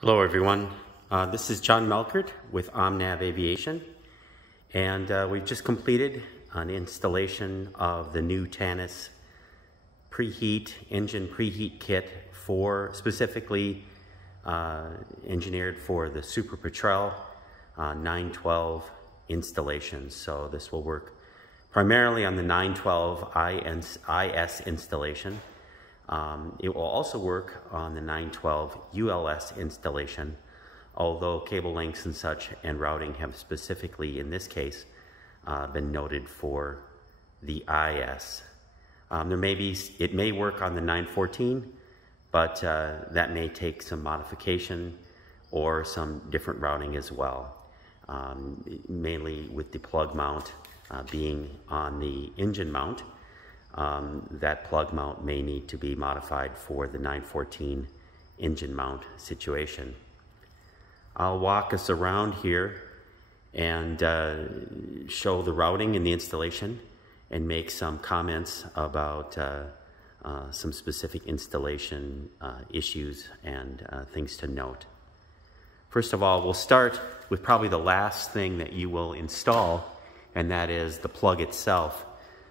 Hello everyone, this is John Melkert with Omnav Aviation, and we've just completed an installation of the new Tanis Engine Preheat Kit for specifically engineered for the Super Petrel 912 installations. So this will work primarily on the 912 IS installation. It will also work on the 912 ULS installation, although cable lengths and such and routing have specifically, in this case, been noted for the IS. It may work on the 914, but that may take some modification or some different routing as well, mainly with the plug mount being on the engine mount. That plug mount may need to be modified for the 914 engine mount situation. I'll walk us around here and show the routing in the installation and make some comments about some specific installation issues and things to note. First of all, we'll start with probably the last thing that you will install, and that is the plug itself.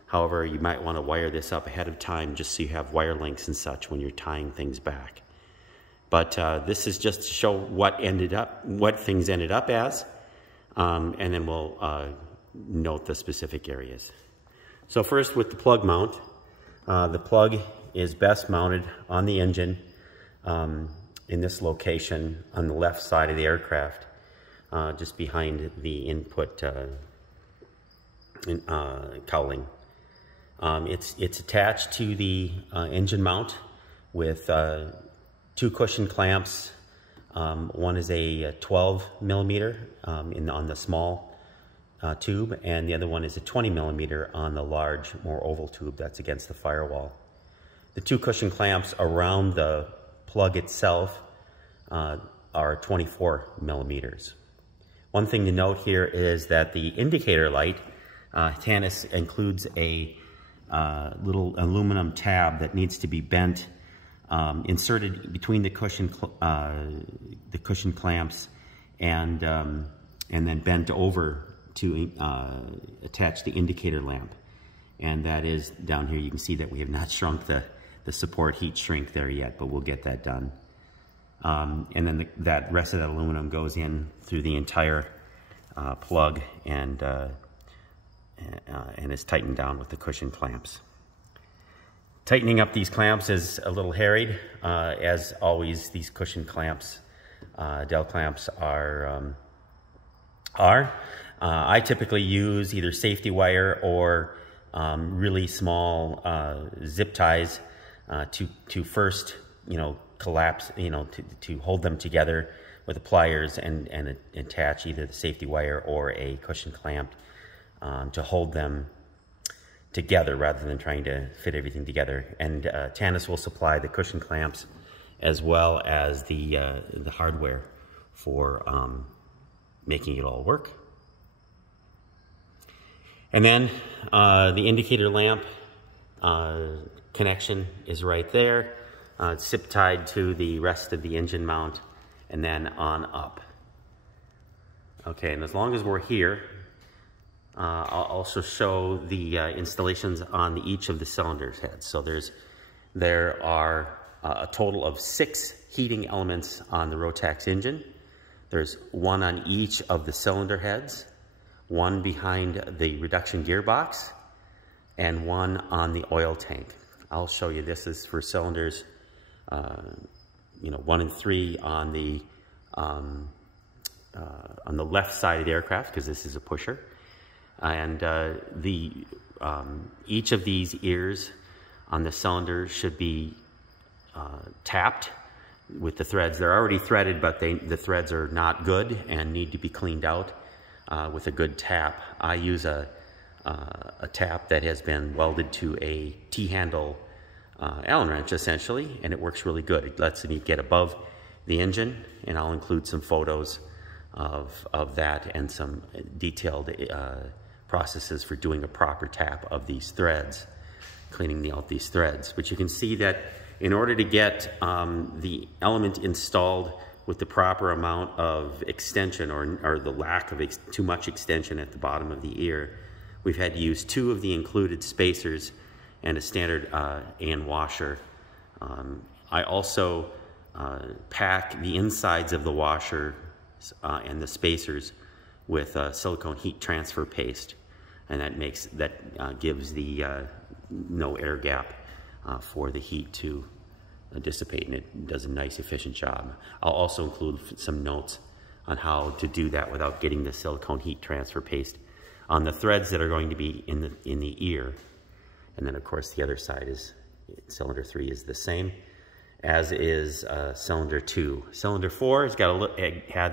However, you might want to wire this up ahead of time just so you have wire links and such when you're tying things back. But this is just to show what things ended up as, and then we'll note the specific areas. So first, with the plug mount, the plug is best mounted on the engine in this location on the left side of the aircraft, just behind the input cowling. It's attached to the engine mount with two cushion clamps. One is a 12 millimeter on the small tube, and the other one is a 20 millimeter on the large, more oval tube that's against the firewall. The two cushion clamps around the plug itself are 24 millimeters. One thing to note here is that the indicator light, Tanis includes a little aluminum tab that needs to be bent, inserted between the cushion clamps, and then bent over to attach the indicator lamp. And that is down here. You can see that we have not shrunk the support heat shrink there yet, but we'll get that done. And then that rest of that aluminum goes in through the entire plug and is tightened down with the cushion clamps. Tightening up these clamps is a little harried. As always, these cushion clamps, Del clamps are. I typically use either safety wire or really small zip ties to first, collapse, to hold them together with the pliers and attach either the safety wire or a cushion clamp to hold them together rather than trying to fit everything together. And Tanis will supply the cushion clamps as well as the hardware for making it all work. And then the indicator lamp connection is right there. It's zip tied to the rest of the engine mount and then on up. Okay, and as long as we're here, I'll also show the installations on each of the cylinders heads. So there are a total of 6 heating elements on the Rotax engine. There's one on each of the cylinder heads, one behind the reduction gearbox, and one on the oil tank. I'll show you this is for cylinders 1 and 3 on the left side of the aircraft, because this is a pusher. And each of these ears on the cylinder should be tapped with the threads. They're already threaded, but the threads are not good and need to be cleaned out with a good tap. I use a tap that has been welded to a T-handle Allen wrench, essentially, and it works really good. It lets me get above the engine, and I'll include some photos of that and some detailed processes for doing a proper tap of these threads, cleaning out these threads. But you can see that in order to get the element installed with the proper amount of extension or the lack of too much extension at the bottom of the ear, we've had to use 2 of the included spacers and a standard and washer. I also pack the insides of the washer and the spacers with silicone heat transfer paste, and that gives the no air gap for the heat to dissipate, and it does a nice efficient job. I'll also include some notes on how to do that without getting the silicone heat transfer paste on the threads that are going to be in the ear. And then of course the other side is cylinder 3 is the same as is cylinder 2. Cylinder 4 has got on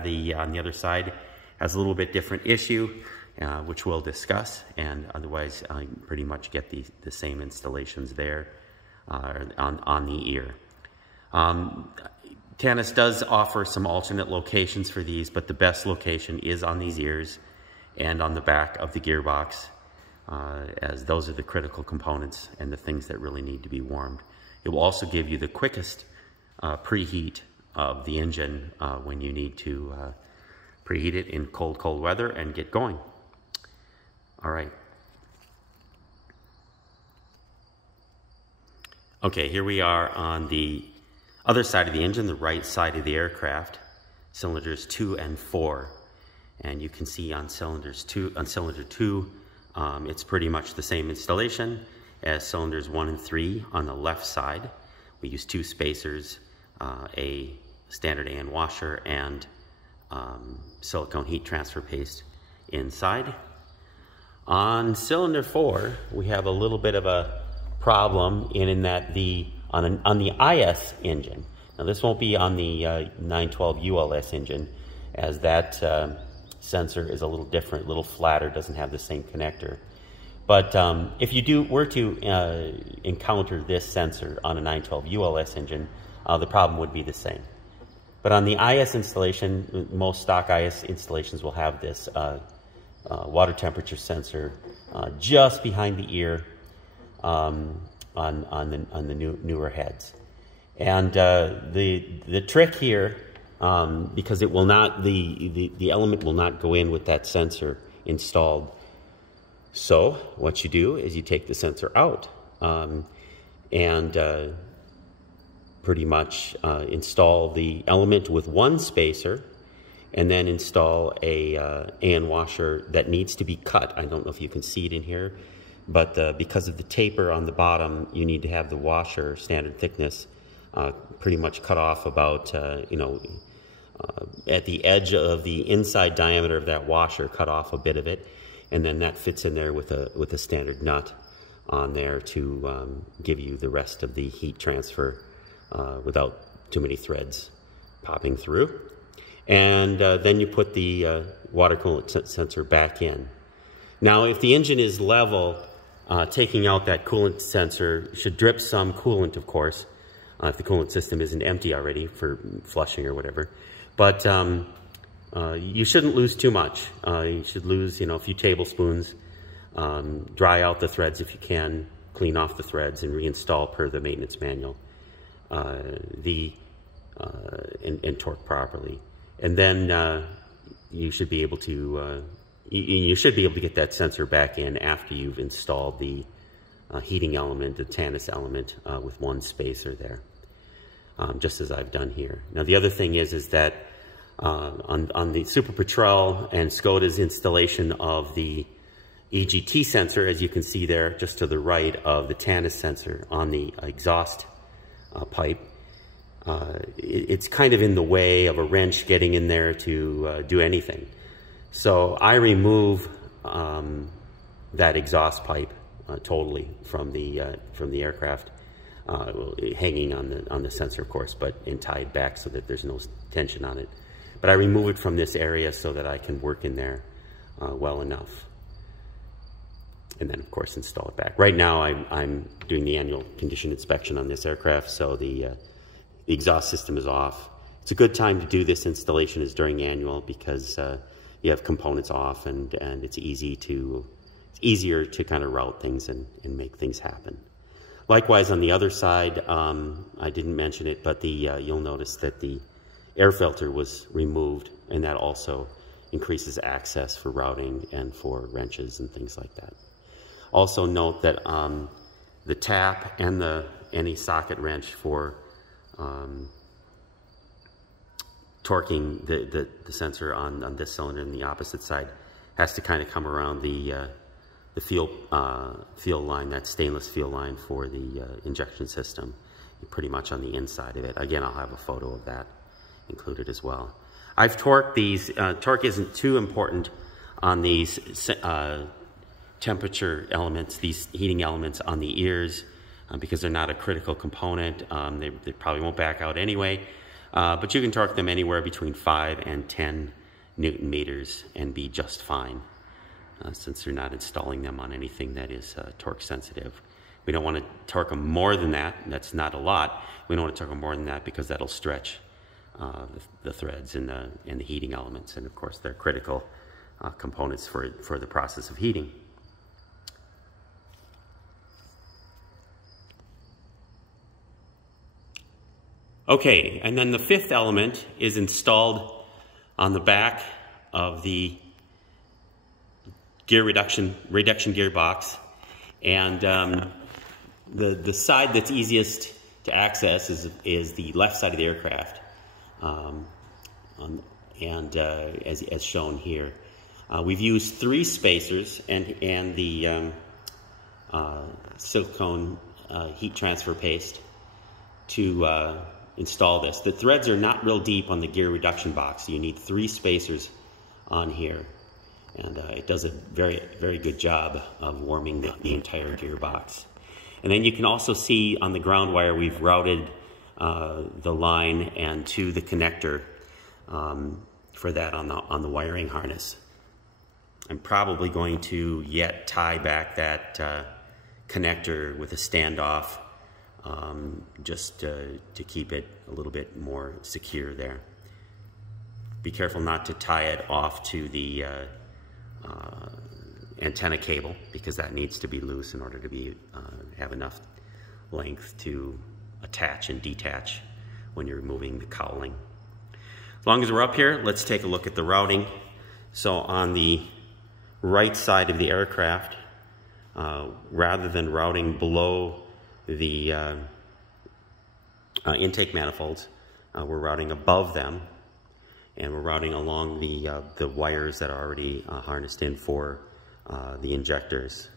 the other side has a little bit different issue, which we'll discuss, and otherwise pretty much get the same installations there on the ear. Tanis does offer some alternate locations for these, but the best location is on these ears and on the back of the gearbox, as those are the critical components and the things that really need to be warmed. It will also give you the quickest preheat of the engine when you need to preheat it in cold weather and get going. All right. Okay, here we are on the other side of the engine, the right side of the aircraft, cylinders 2 and 4. And you can see on cylinder 2, it's pretty much the same installation as cylinders 1 and 3 on the left side. We use 2 spacers, a standard AN washer, and silicone heat transfer paste inside. On cylinder 4, we have a little bit of a problem in that on the IS engine. Now this won't be on the 912 ULS engine, as that sensor is a little different, a little flatter, doesn't have the same connector. But if you were to encounter this sensor on a 912 ULS engine, the problem would be the same. But on the IS installation, most stock IS installations will have this water temperature sensor just behind the ear on the newer heads. And the trick here, because it will not, the element will not go in with that sensor installed. So what you do is you take the sensor out and pretty much install the element with 1 spacer, and then install a AN washer that needs to be cut. I don't know if you can see it in here, but because of the taper on the bottom, you need to have the washer standard thickness pretty much cut off about, at the edge of the inside diameter of that washer, cut off a bit of it, and then that fits in there with a standard nut on there to give you the rest of the heat transfer without too many threads popping through. And then you put the water coolant sensor back in. Now, if the engine is level, taking out that coolant sensor should drip some coolant, of course, if the coolant system isn't empty already for flushing or whatever. But you shouldn't lose too much. You should lose, a few tablespoons. Dry out the threads if you can, clean off the threads, and reinstall per the maintenance manual. And torque properly. And then you should be able to get that sensor back in after you've installed the heating element, the Tanis element, with 1 spacer there, just as I've done here. Now the other thing is that on the Super Petrel and Skoda's installation of the EGT sensor, as you can see there, just to the right of the Tanis sensor on the exhaust pipe, it's kind of in the way of a wrench getting in there to do anything. So I remove that exhaust pipe totally from the aircraft, hanging on the sensor, of course, but tied back so that there's no tension on it. But I remove it from this area so that I can work in there well enough. And then, of course, install it back. Right now, I'm doing the annual condition inspection on this aircraft, so the exhaust system is off. It's a good time to do this installation is during annual, because you have components off, and it's easier to kind of route things and make things happen. Likewise, on the other side, I didn't mention it, but you'll notice that the air filter was removed, and that also increases access for routing and for wrenches and things like that. Also note that the tap and any socket wrench for torquing the sensor on this cylinder and the opposite side has to kind of come around the fuel line, that stainless fuel line for the injection system, pretty much on the inside of it. Again, I'll have a photo of that included as well. I've torqued these. Torque isn't too important on these temperature elements, these heating elements on the ears, because they're not a critical component. They probably won't back out anyway, but you can torque them anywhere between 5 and 10 Newton meters and be just fine, since you're not installing them on anything that is torque sensitive. We don't want to torque them more than that. That's not a lot. We don't want to torque them more than that because that'll stretch the threads and the heating elements, and of course they're critical components for the process of heating. Okay, and then the fifth element is installed on the back of the gear reduction gearbox, and the side that's easiest to access is the left side of the aircraft, as shown here. We've used 3 spacers and the silicone heat transfer paste to install this. The threads are not real deep on the gear reduction box, so you need 3 spacers on here, and it does a very, very good job of warming the entire gearbox. And then you can also see on the ground wire we've routed the line and to the connector for that on the wiring harness. I'm probably going to yet tie back that connector with a standoff, just to keep it a little bit more secure there. Be careful not to tie it off to the antenna cable, because that needs to be loose in order to have enough length to attach and detach when you're removing the cowling. As long as we're up here, let's take a look at the routing. So on the right side of the aircraft, rather than routing below the intake manifolds, we're routing above them, and we're routing along the wires that are already harnessed in for the injectors,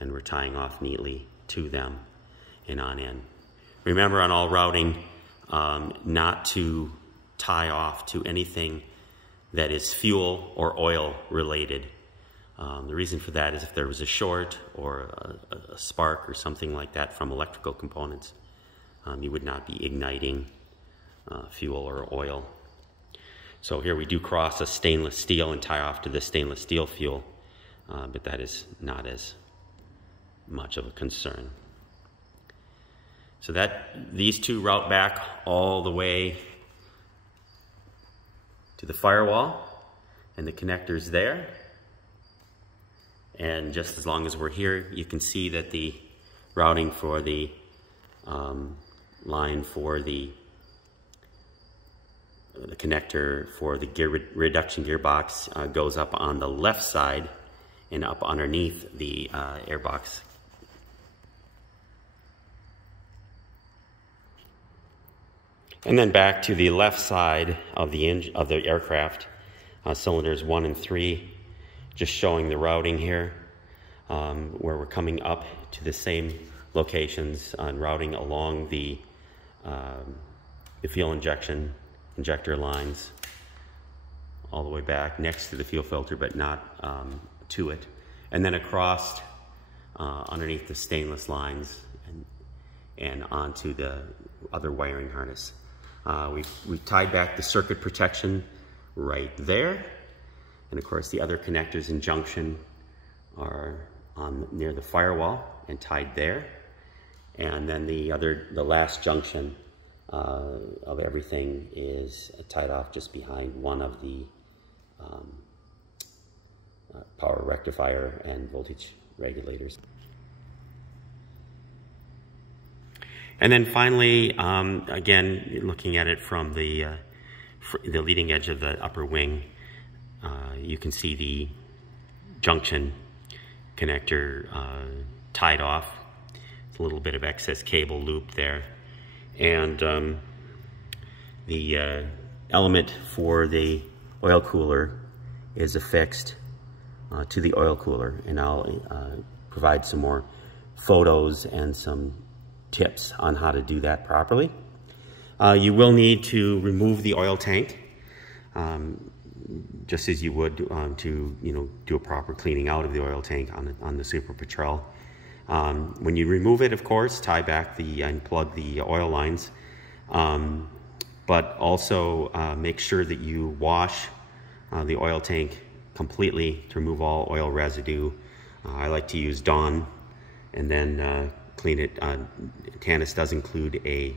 and we're tying off neatly to them and on in. Remember on all routing not to tie off to anything that is fuel or oil related. The reason for that is if there was a short or a spark or something like that from electrical components, you would not be igniting fuel or oil. So here we do cross a stainless steel and tie off to the stainless steel fuel, but that is not as much of a concern. So these 2 route back all the way to the firewall, and the connector's there. And just as long as we're here, you can see that the routing for the line for the connector for the gear reduction gearbox goes up on the left side and up underneath the airbox. And then back to the left side of the aircraft, cylinders 1 and 3, just showing the routing here, where we're coming up to the same locations on routing along the fuel injector lines all the way back next to the fuel filter, but not to it, and then across underneath the stainless lines and onto the other wiring harness. We've tied back the circuit protection right there, and of course the other connectors and junction are near the firewall and tied there, and then the last junction of everything is tied off just behind one of the power rectifier and voltage regulators. And then finally, again, looking at it from the the leading edge of the upper wing, you can see the junction connector tied off. It's a little bit of excess cable loop there. And the element for the oil cooler is affixed to the oil cooler, and I'll provide some more photos and some tips on how to do that properly. You will need to remove the oil tank, just as you would to do a proper cleaning out of the oil tank on the Super Petrel. When you remove it, of course, tie back and plug the oil lines, but also make sure that you wash the oil tank completely to remove all oil residue. I like to use Dawn and then clean it. Tanis does include a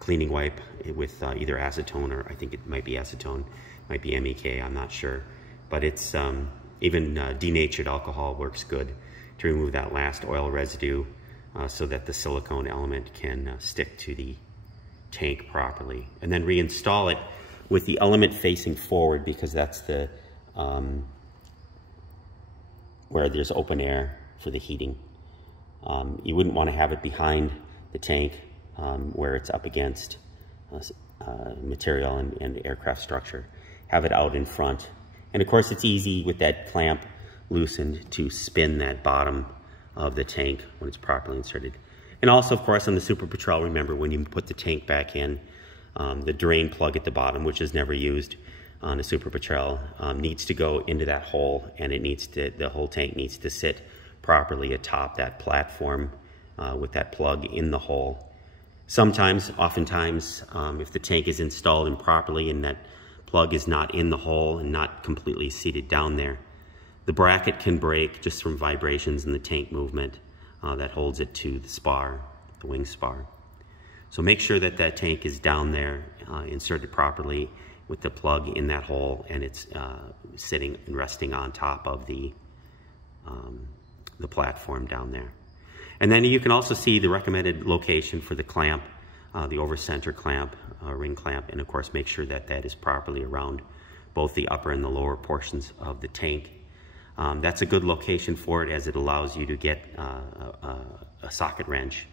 cleaning wipe with either acetone, or I think it might be acetone, might be MEK, I'm not sure. But it's even denatured alcohol works good to remove that last oil residue so that the silicone element can stick to the tank properly. And then reinstall it with the element facing forward, because that's the where there's open air for the heating. You wouldn't want to have it behind the tank where it's up against material and aircraft structure. Have it out in front. And of course it's easy with that clamp loosened to spin that bottom of the tank when it's properly inserted. And also, of course, on the Super Petrel, remember when you put the tank back in, the drain plug at the bottom, which is never used on a Super Petrel, needs to go into that hole, and the whole tank needs to sit properly atop that platform with that plug in the hole. Oftentimes, if the tank is installed improperly and that plug is not in the hole and not completely seated down there, the bracket can break just from vibrations in the tank movement that holds it to the spar, the wing spar. So make sure that that tank is down there, inserted properly with the plug in that hole, and it's sitting and resting on top of the platform down there. And then you can also see the recommended location for the clamp, the over-center clamp, ring clamp, and of course make sure that that is properly around both the upper and the lower portions of the tank. That's a good location for it, as it allows you to get a socket wrench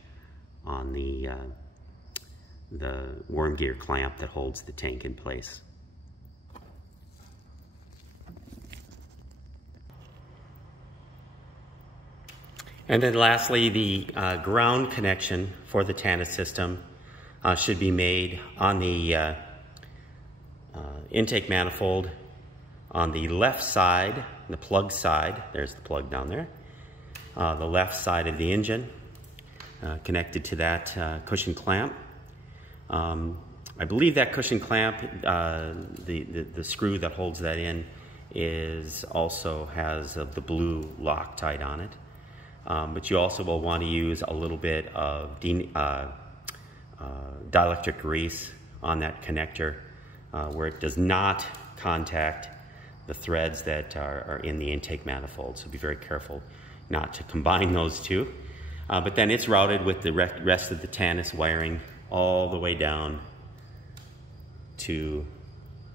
on the worm gear clamp that holds the tank in place. And then lastly, the ground connection for the Tanis system should be made on the intake manifold on the left side, the plug side. There's the plug down there. The left side of the engine, connected to that cushion clamp. I believe that cushion clamp, the screw that holds that in, also has the blue Loctite on it. But you also will want to use a little bit of dielectric grease on that connector where it does not contact the threads that are in the intake manifold. So be very careful not to combine those two. But then it's routed with the rest of the Tanis wiring all the way down to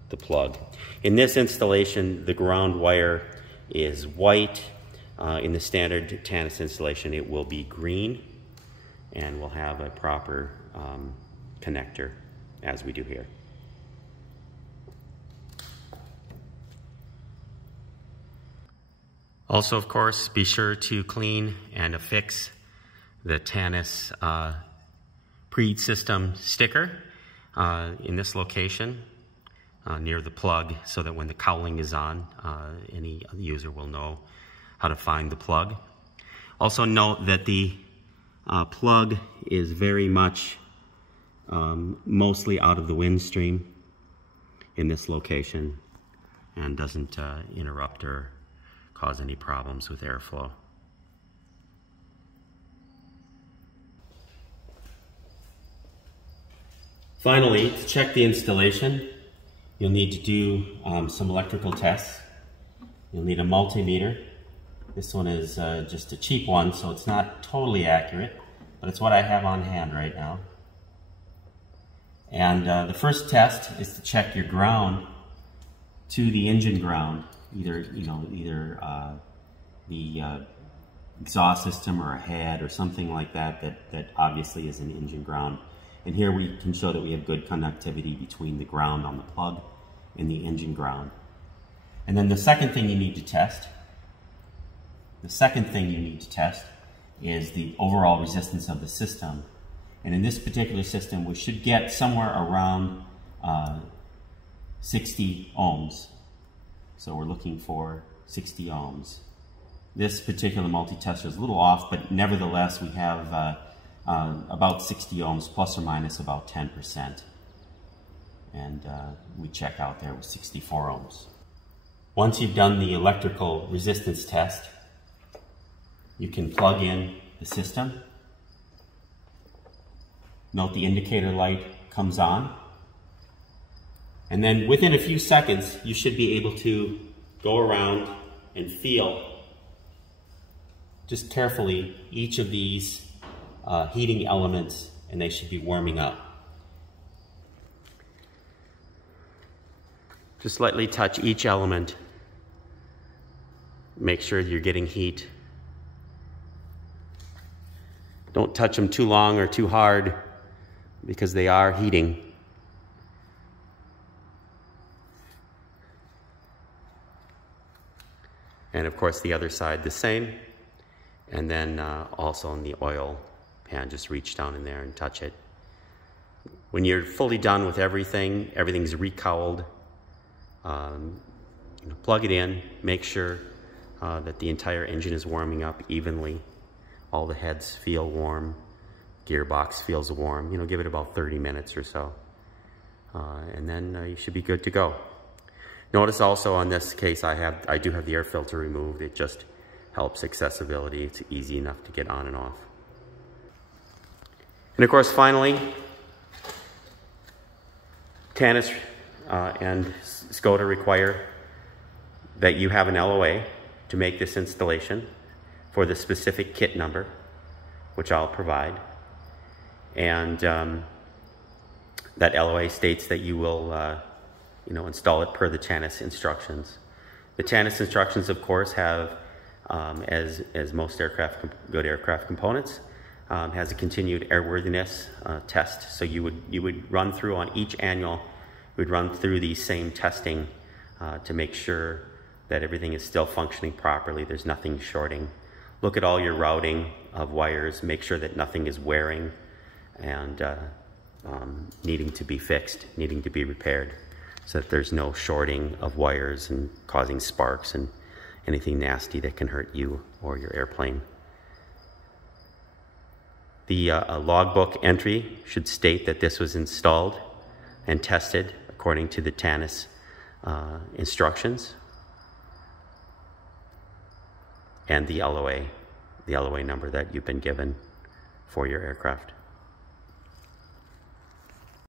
the plug. In this installation, the ground wire is white. In the standard Tanis installation, it will be green, and we'll have a proper connector as we do here. Also, of course, be sure to clean and affix the Tanis Preheat system sticker in this location near the plug, so that when the cowling is on, any user will know how to find the plug. Also note that the plug is very much mostly out of the wind stream in this location, and doesn't interrupt or cause any problems with airflow. Finally, to check the installation, you'll need to do some electrical tests. You'll need a multimeter. This one is just a cheap one, so it's not totally accurate, but it's what I have on hand right now. And the first test is to check your ground to the engine ground, either the exhaust system or a head or something like that obviously is an engine ground. And here we can show that we have good conductivity between the ground on the plug and the engine ground. And then the second thing you need to test, is the overall resistance of the system. And in this particular system, we should get somewhere around 60 ohms. So we're looking for 60 ohms. This particular multi-tester is a little off, but nevertheless we have about 60 ohms plus or minus about 10%. And we check out there with 64 ohms. Once you've done the electrical resistance test, you can plug in the system. Note the indicator light comes on. And then within a few seconds, you should be able to go around and feel just carefully each of these heating elements, and they should be warming up. Just lightly touch each element. Make sure you're getting heat. Don't touch them too long or too hard, because they are heating. And of course the other side the same. And then also in the oil pan, just reach down in there and touch it. When you're fully done with everything, everything's recowled, plug it in, make sure that the entire engine is warming up evenly. All the heads feel warm, gearbox feels warm. Give it about 30 minutes or so. And then you should be good to go. Notice also on this case, I do have the air filter removed. It just helps accessibility. It's easy enough to get on and off. And of course, finally, Tanis and Skoda require that you have an LOA to make this installation for the specific kit number, which I'll provide. And that LOA states that you will install it per the Tanis instructions. The Tanis instructions, of course, have, as most good aircraft components, has a continued airworthiness test. So you would run through on each annual, we'd run through the same testing to make sure that everything is still functioning properly. There's nothing shorting. Look at all your routing of wires. Make sure that nothing is wearing and needing to be fixed, needing to be repaired, so that there's no shorting of wires and causing sparks and anything nasty that can hurt you or your airplane. The logbook entry should state that this was installed and tested according to the Tanis instructions, and the LOA number that you've been given for your aircraft.